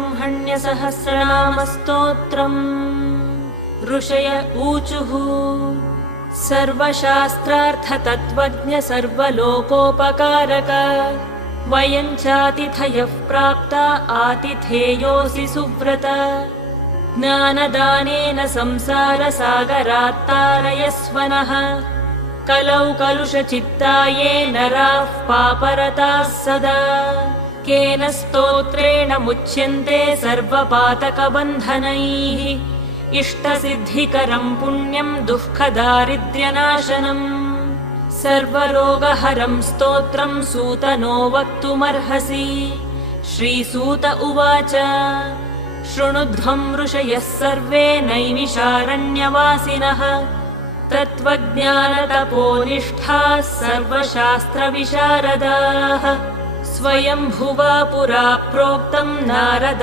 ब्रह्मण्यसहस्रनामस्तोत्रम्। ऋषय ऊचुः सर्वशास्त्रार्थतत्त्वज्ञ सर्वलोकोपकारक वयं चातिथयः प्राप्ता आतिथेयोऽसि सुव्रत ज्ञानदानेन संसारसागरात्तारयस्व नः कलौ कलुषचित्ताये नराः पापरताः सदा केन स्तोत्रेण मुच्यन्ते सर्वपातकबन्धनैः इष्टसिद्धिकरम् पुण्यम् दुःखदारिद्र्यनाशनम् सर्वरोगहरं स्तोत्रम् सूतनो वक्तुमर्हसि। श्रीसूत उवाच शृणुध्वं ऋषयः सर्वे नैमिषारण्यवासिनः तत्त्वज्ञानतपोनिष्ठाः सर्वशास्त्रविशारदाः स्वयंभुवा पुरा प्रोक्तं नारद